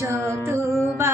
যতবার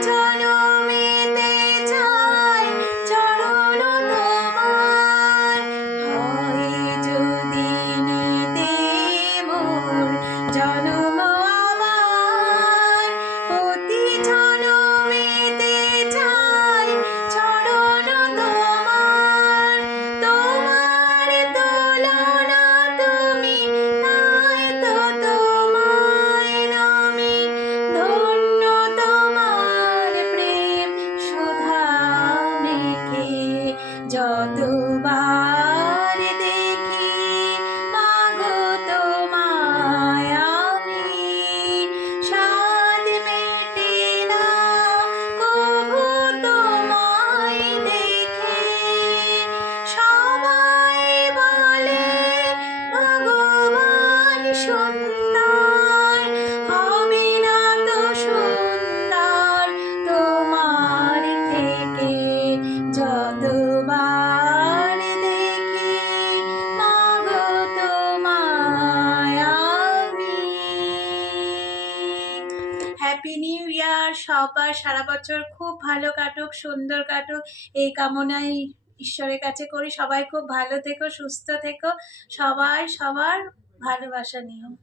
eternal. Happy new year সবার। সারা বছর খুব ভালো কাটুক, সুন্দর কাটুক। এই কামনাই ঈশ্বরের কাছে করি, সবাই খুব ভালো থেকো, সুস্থ থেকো। সবাই সবার ভালোবাসা নিও।